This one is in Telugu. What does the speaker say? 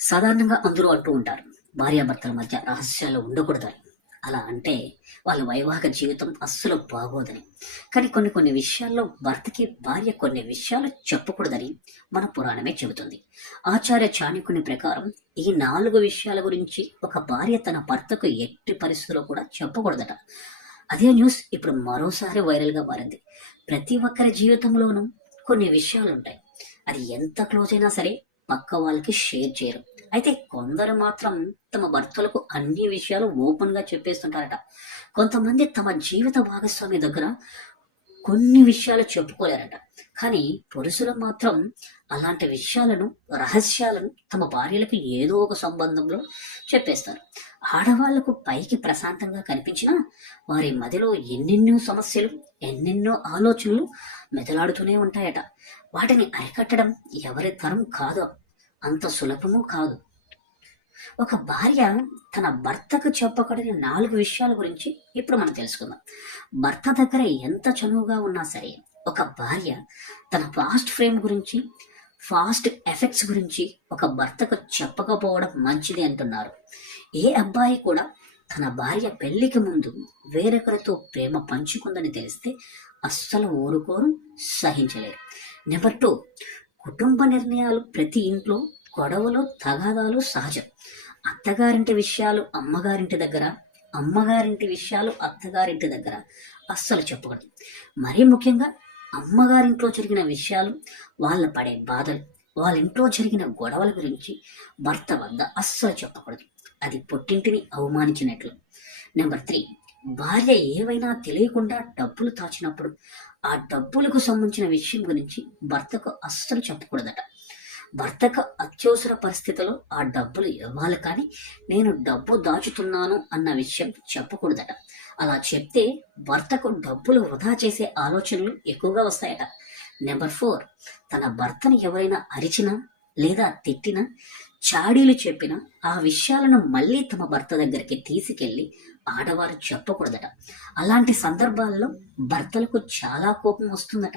సాధారణంగా అందరూ అంటూ ఉంటారు భార్యాభర్తల మధ్య రహస్యాలు ఉండకూడదని. అలా అంటే వాళ్ళ వైవాహిక జీవితం అస్సలు బాగోదని. కానీ కొన్ని కొన్ని విషయాల్లో భర్తకి భార్య కొన్ని విషయాలు చెప్పకూడదని మన పురాణమే చెబుతుంది. ఆచార్య చాణక్యుని ప్రకారం ఈ నాలుగు విషయాల గురించి ఒక భార్య తన భర్తకు ఎట్టి పరిస్థితుల్లో కూడా చెప్పకూడదట. అదే న్యూస్ ఇప్పుడు మరోసారి వైరల్గా మారింది. ప్రతి ఒక్కరి జీవితంలోనూ కొన్ని విషయాలు ఉంటాయి. అది ఎంత క్లోజ్ అయినా సరే పక్క వాళ్ళకి షేర్ చేయరు. అయితే కొందరు మాత్రం తమ భర్తలకు అన్ని విషయాలు ఓపెన్గా చెప్పేస్తుంటారట. కొంతమంది తమ జీవిత భాగస్వామి దగ్గర కొన్ని విషయాలు చెప్పుకోలేరట. కానీ పురుషులు మాత్రం అలాంటి విషయాలను రహస్యాలను తమ భార్యలకు ఏదో ఒక సంబంధంలో చెప్పేస్తారు. ఆడవాళ్ళకు పైకి ప్రశాంతంగా కనిపించినా వారి మదిలో ఎన్నెన్నో సమస్యలు ఎన్నెన్నో ఆలోచనలు మెదలాడుతూనే ఉంటాయట. వాటిని అరికట్టడం ఎవరి తరం కాదు. అంత సులభము కాదు. ఒక భార్య తన భర్తకు చెప్పకూడని నాలుగు విషయాల గురించి ఇప్పుడు మనం తెలుసుకుందాం. భర్త దగ్గర ఎంత చనువుగా ఉన్నా సరే ఒక భార్య తన ఫాస్ట్ ఫ్రేమ్ గురించి ఫాస్ట్ ఎఫెక్ట్స్ గురించి ఒక భర్తకు చెప్పకపోవడం మంచిది అంటున్నారు. ఏ అబ్బాయి కూడా తన భార్య పెళ్ళికి ముందు వేరొకరితో ప్రేమ పంచుకుందని తెలిస్తే అస్సలు ఊరుకోరు సహించలేరు. నెంబర్ టూ కుటుంబ నిర్ణయాలు ప్రతి ఇంట్లో గొడవలు తగాదాలు సహజం. అత్తగారింటి విషయాలు అమ్మగారింటి దగ్గర అమ్మగారింటి విషయాలు అత్తగారింటి దగ్గర అస్సలు చెప్పకూడదు. మరీ ముఖ్యంగా అమ్మగారింట్లో జరిగిన విషయాలు వాళ్ళ పడే బాధలు వాళ్ళ ఇంట్లో జరిగిన గొడవల గురించి భర్త వద్ద అస్సలు చెప్పకూడదు. అది పుట్టింటిని అవమానించినట్లు. నెంబర్ త్రీ భార్య ఏవైనా తెలియకుండా డబ్బులు దాచినప్పుడు ఆ డబ్బులకు సంబంధించిన విషయం గురించి భర్తకు అస్సలు చెప్పకూడదట. భర్తకు అత్యవసర పరిస్థితిలో ఆ డబ్బులు ఇవ్వాలి కానీ నేను డబ్బు దాచుతున్నాను అన్న విషయం చెప్పకూడదట. అలా చెప్తే భర్తకు డబ్బులు వృధా చేసే ఆలోచనలు ఎక్కువగా వస్తాయట. నెంబర్ ఫోర్ తన భర్తను ఎవరైనా అరిచినా లేదా తిట్టినా చాడీలు చెప్పినా ఆ విషయాలను మళ్ళీ తమ భర్త దగ్గరికి తీసుకెళ్ళి ఆడవారు చెప్పకూడదట. అలాంటి సందర్భాల్లో భర్తలకు చాలా కోపం వస్తుందట.